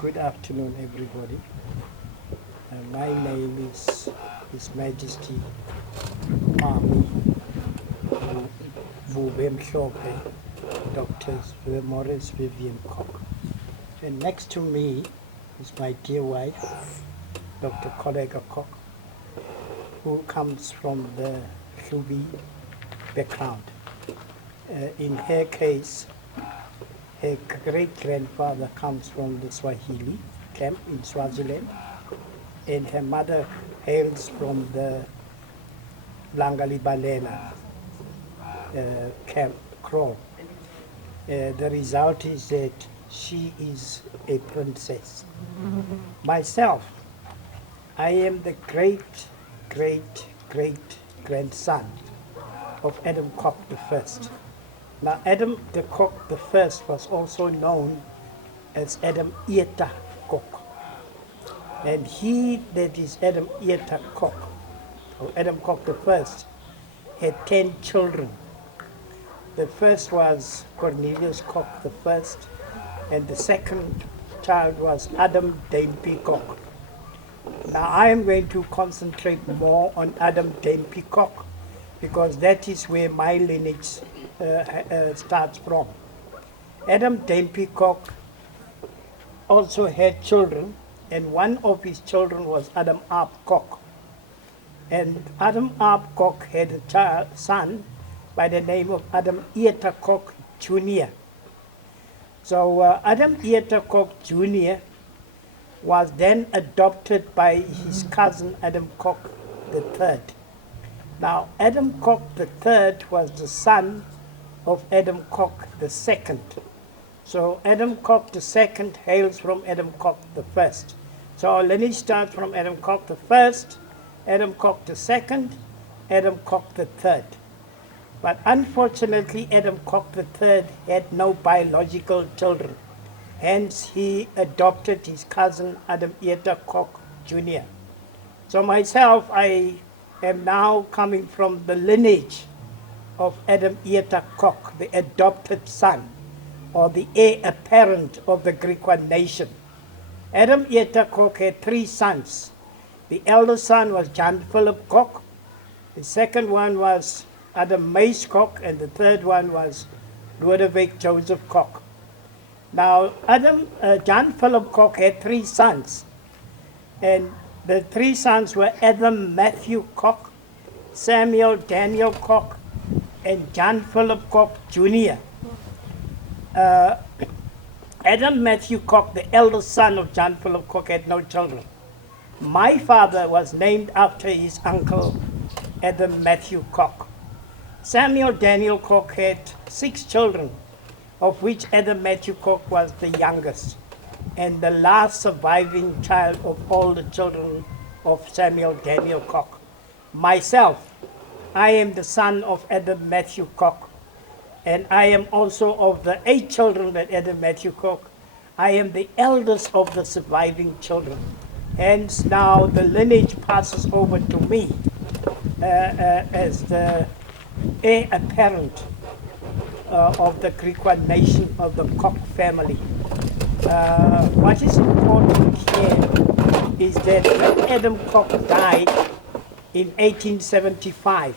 Good afternoon, everybody. My name is His Majesty Army Vubemhlope, Dr. Morris Vivian Kok. And next to me is my dear wife, Dr. Kollega Kok, who comes from the Hlubi background. In her case, her great-grandfather comes from the Swahili camp in Swaziland, and her mother hails from the Blangalibalela camp, Kroll. The result is that she is a princess. Myself, I am the great-grandson of Adam Kok I. Now, Adam the Kok I was also known as Adam Ieta Kok. And he that is Adam Ieta Kok, or Adam Kok I, had 10 children. The first was Cornelius Kok I, and the second child was Adam Dainpi Kok. Now, I am going to concentrate more on Adam Dainpi Kok, because that is where my lineage starts from. Adam Dainpi Kok also had children, and one of his children was Adam Ab Kok. And Adam Ab Kok had a son by the name of Adam Ieta Kok Jr. So Adam Ieta Kok Jr. was then adopted by his cousin Adam Kok III. Now, Adam Kok III was the son of Adam Kok II. So Adam Kok II hails from Adam Kok I. So our lineage starts from Adam Kok I, Adam Kok II, Adam Kok III. But unfortunately, Adam Kok III had no biological children. Hence, he adopted his cousin Adam Ieta Kok Jr. So myself, I am now coming from the lineage of Adam Ieta Kok, the adopted son, or the heir apparent of the Griqua nation. Adam Ieta Kok had 3 sons. The eldest son was John Philip Kok, the second one was Adam Mace Kok, and the third one was Lodewijk Joseph Kok. Now, John Philip Kok had 3 sons, and the 3 sons were Adam Matthew Kok, Samuel Daniel Kok, and John Philip Kok Jr. Adam Matthew Kok, the eldest son of John Philip Kok, had no children. My father was named after his uncle, Adam Matthew Kok. Samuel Daniel Kok had 6 children, of which Adam Matthew Kok was the youngest, and the last surviving child of all the children of Samuel Daniel Kok. Myself, I am the son of Adam Matthew Kok, and I am also of the 8 children that Adam Matthew Kok. I am the eldest of the surviving children. Hence now the lineage passes over to me as the heir apparent of the Griqua nation, of the Kok family. What is important here is that when Adam Kok died in 1875,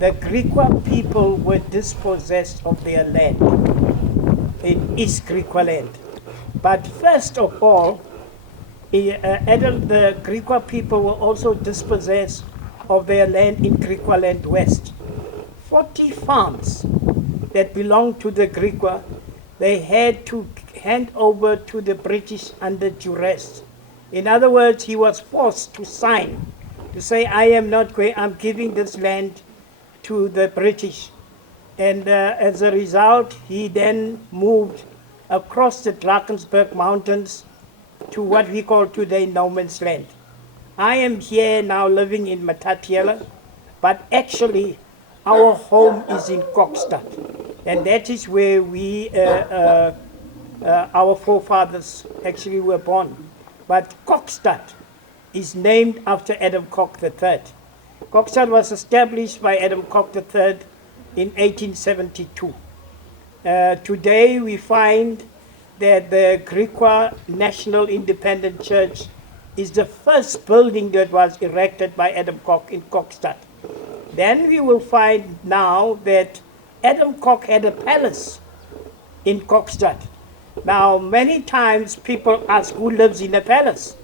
the Griqua people were dispossessed of their land in East Griqua land. But first of all, the Griqua people were also dispossessed of their land in Griqua land West. 40 farms that belonged to the Griqua, they had to hand over to the British under duress. In other words, he was forced to sign, to say, I am not going, I'm giving this land to the British. And as a result, he then moved across the Drakensberg Mountains to what we call today no man's land. I am here now living in Matatiele, but actually our home is in Kokstad, and that is where we, our forefathers actually were born. But Kokstad is named after Adam Kok III. Kokstad was established by Adam Kok III in 1872. Today we find that the Griqua National Independent Church is the first building that was erected by Adam Kok in Kokstad. Then we will find now that Adam Kok had a palace in Kokstad. Now, many times people ask who lives in a palace.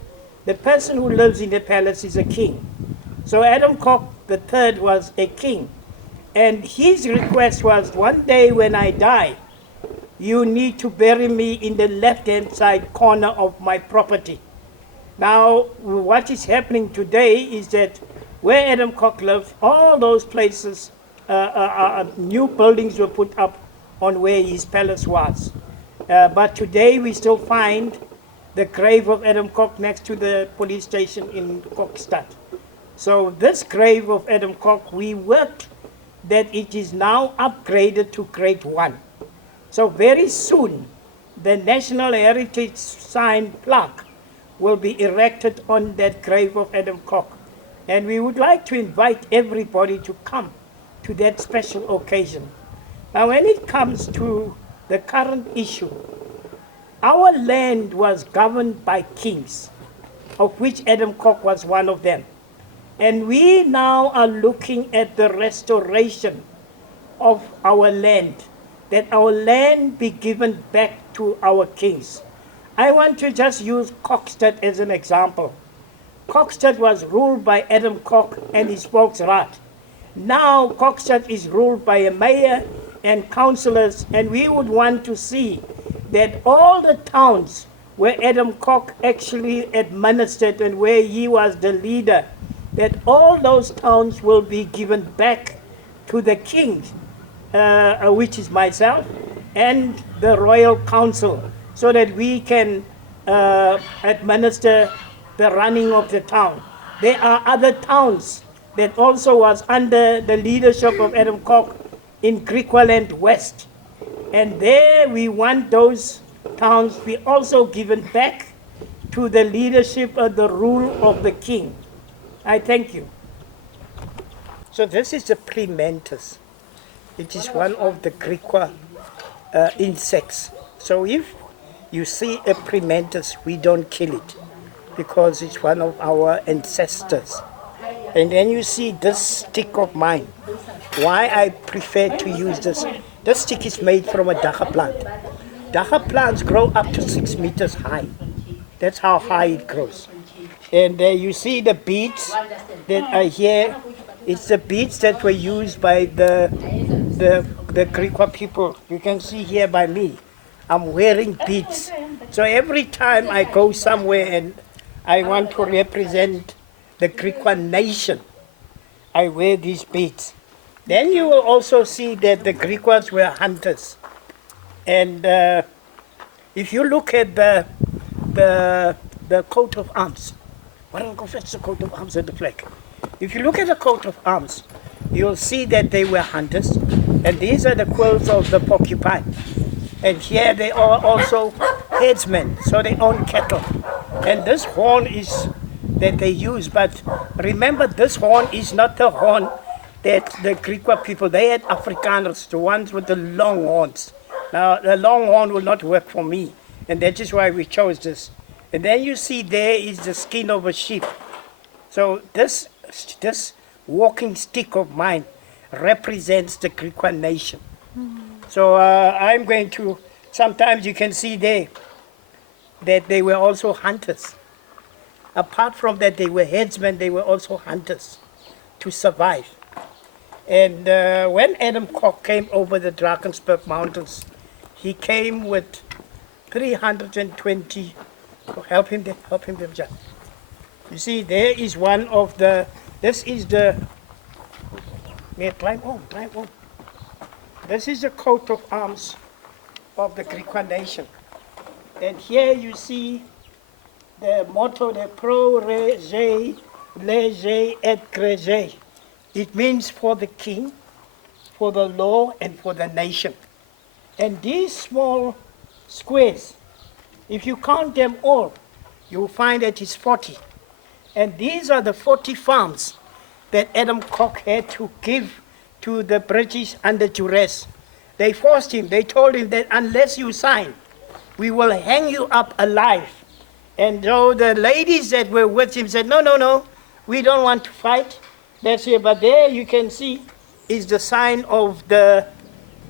The person who lives in the palace is a king. So Adam Kok III was a king. And his request was, one day when I die, you need to bury me in the left-hand side corner of my property. Now, what is happening today is that where Adam Kok lived, all those places, new buildings were put up on where his palace was. But today we still find the grave of Adam Kok next to the police station in Kokstad. So this grave of Adam Kok, we worked that it is now upgraded to grade 1. So very soon, the National Heritage Sign plaque will be erected on that grave of Adam Kok. And we would like to invite everybody to come to that special occasion. Now, when it comes to the current issue, our land was governed by kings, of which Adam Kok was one of them. And we now are looking at the restoration of our land, that our land be given back to our kings. I want to just use Kokstad as an example. Kokstad was ruled by Adam Kok and his Volksraad. Now Kokstad is ruled by a mayor and councillors, and we would want to see that all the towns where Adam Kok actually administered and where he was the leader, that all those towns will be given back to the king, which is myself, and the royal council, so that we can administer the running of the town. There are other towns that also was under the leadership of Adam Kok in Griqua Land West. And there we want those towns be also given back to the leadership of the rule of the king. I thank you. So this is the prementus. It is one of the Griqua insects. So if you see a prementus, we don't kill it because it's one of our ancestors. And then you see this stick of mine. Why I prefer to use this? This stick is made from a dagga plant. Dagga plants grow up to 6 meters high. That's how high it grows. And you see the beads that are here. It's the beads that were used by the Griqua people. You can see here by me. I'm wearing beads. So every time I go somewhere and I want to represent the Griqua nation, I wear these beads. Then you will also see that the Griquas were hunters. And if you look at the coat of arms, that's the coat of arms and the flag. If you look at the coat of arms, you'll see that they were hunters. And these are the quills of the porcupine. And here they are also headsmen, so they own cattle. And this horn is that they use, but remember, this horn is not the horn that the Griqua people, they had Afrikaners, the ones with the long horns. Now, the long horn will not work for me, and that is why we chose this. And then you see there is the skin of a sheep. So this walking stick of mine represents the Griqua nation. So I'm going to, sometimes you can see there that they were also hunters. Apart from that, they were headsmen, they were also hunters to survive. And when Adam Kok came over the Drakensberg Mountains, he came with 320, help him there, John. You see, there is one of the, this is the, climb on. This is the coat of arms of the Griqua nation. And here you see the motto, the pro rege, lege et grege. It means for the king, for the law, and for the nation. And these small squares, if you count them all, you'll find that it's 40. And these are the 40 farms that Adam Kok had to give to the British under duress. They forced him. They told him that unless you sign, we will hang you up alive. And so the ladies that were with him said, no, no, no, we don't want to fight. That's it. But there you can see is the sign of that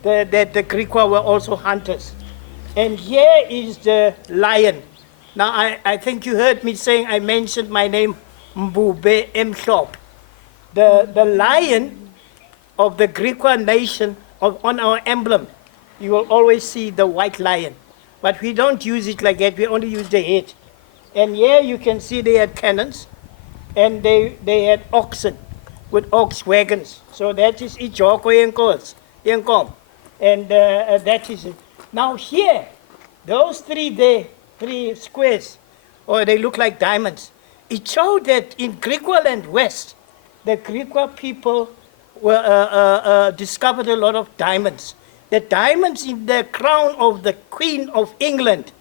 the Griqua were also hunters. And here is the lion. Now, I think you heard me saying I mentioned my name, Mbube Mhlop. The lion of the Griqua nation on our emblem, you will always see the white lion. But we don't use it like that, we only use the head. And here you can see they had cannons, and they had oxen with ox wagons. So that is Ijoko Yenkom. And that is it. Now here, those three squares, or they look like diamonds. It showed that in Griqua and West, the Griqua people were, discovered a lot of diamonds. The diamonds in the crown of the Queen of England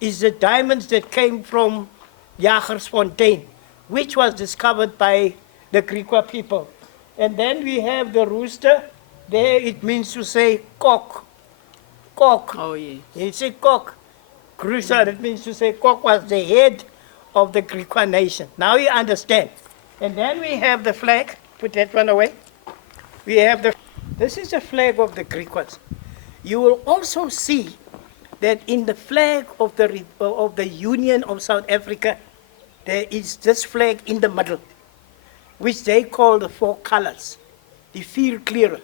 is the diamonds that came from Jagersfontein, which was discovered by the Griqua people. And then we have the rooster. There it means to say kok. Kok. Oh, yes. You say kok. Griqua, it means to say kok was the head of the Griqua nation. Now you understand. And then we have the flag. Put that one away. We have this is the flag of the Griquas. You will also see that in the flag of the Union of South Africa, there is this flag in the middle, which they call the four colors, the vier kleuren.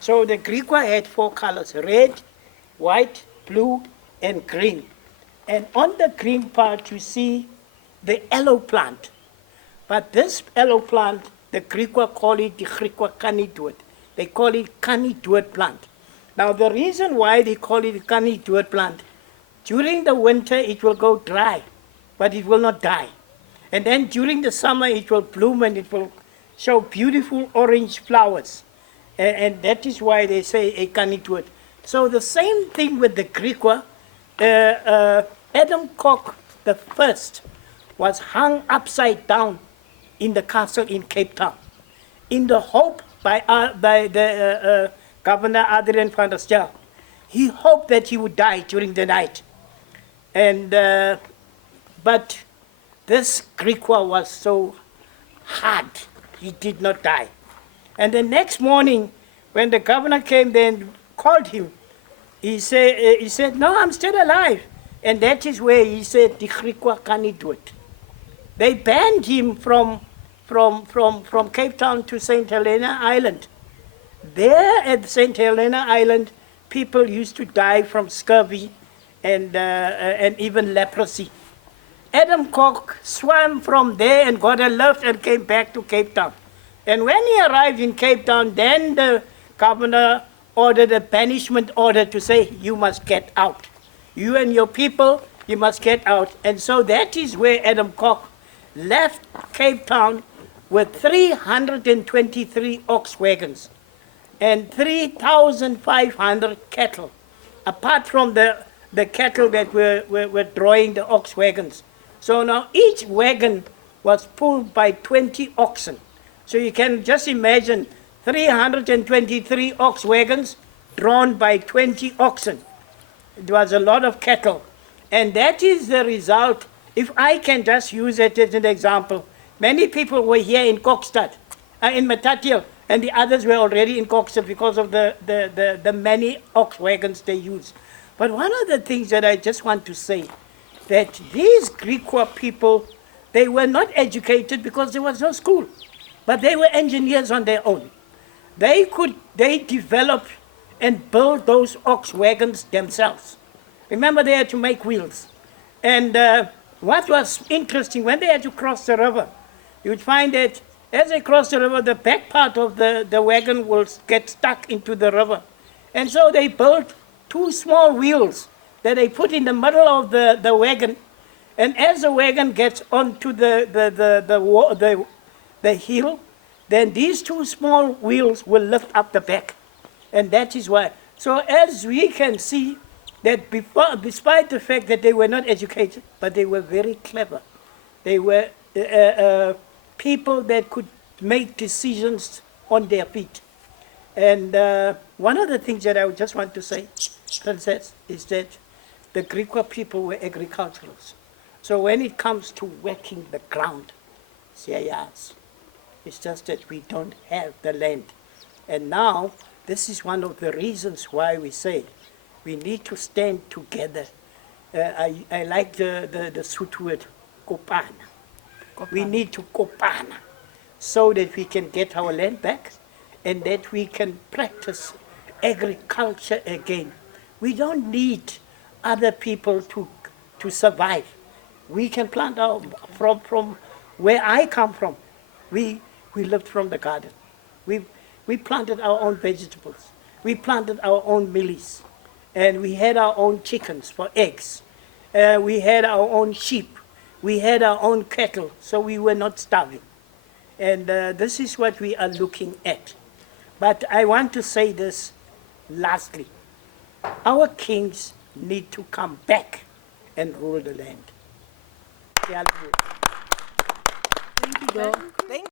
So the Griqua had four colors, red, white, blue, and green. And on the green part, you see the aloe plant. But this aloe plant, the Griqua call it the Griqua kanniedood. They call it kanniedood plant. Now the reason why they call it kanniedood plant, during the winter it will go dry, but it will not die. And then during the summer it will bloom and it will show beautiful orange flowers. And that is why they say a kanniedood. So the same thing with the Griqua. King Kok I was hung upside down in the castle in Cape Town, in the hope by the Governor Adrian van der Stel. He hoped that he would die during the night. And but this Griqua was so hard, he did not die. And the next morning, when the governor came there and called him, he said, no, I'm still alive. And that is where he said, the Griqua kanniedood. They banned him from Cape Town to St. Helena Island. There at St. Helena Island, people used to die from scurvy and even leprosy. King Kok swam from there and got a lift and came back to Cape Town. And when he arrived in Cape Town, then the governor ordered a banishment order to say, you must get out. You and your people, you must get out. And so that is where King Kok left Cape Town with 323 ox wagons and 3,500 cattle, apart from the cattle that were drawing the ox wagons. So now each wagon was pulled by 20 oxen. So you can just imagine 323 ox wagons drawn by 20 oxen. It was a lot of cattle. And that is the result. If I can just use it as an example, many people were here in Kokstad, in Matatiel, and the others were already in Kokstad because of the many ox wagons they used. But one of the things that I just want to say, that these Griqua people, they were not educated because there was no school, but they were engineers on their own. They developed and built those ox wagons themselves. Remember, they had to make wheels. And what was interesting, when they had to cross the river, you would find that as they crossed the river, the back part of the wagon will get stuck into the river. And so they built two small wheels that they put in the middle of the wagon. And as the wagon gets onto the hill, then these two small wheels will lift up the back. And that is why. So as we can see, that despite the fact that they were not educated, but they were very clever. They were people that could make decisions on their feet. And One of the things that I would just want to say, Princess, is that the Griqua people were agriculturalists. So when it comes to working the ground, yes, it's just that we don't have the land. And now, this is one of the reasons why we say we need to stand together. I like the Sotho word, kopana. We need to kopana so that we can get our land back and that we can practice agriculture again. We don't need other people to survive. We can plant our, from where I come from, we lived from the garden. We planted our own vegetables. We planted our own millies. And we had our own chickens for eggs. We had our own sheep. We had our own cattle, so we were not starving. And this is what we are looking at. But I want to say this lastly. Our kings need to come back and rule the land. Thank you, girl. Thank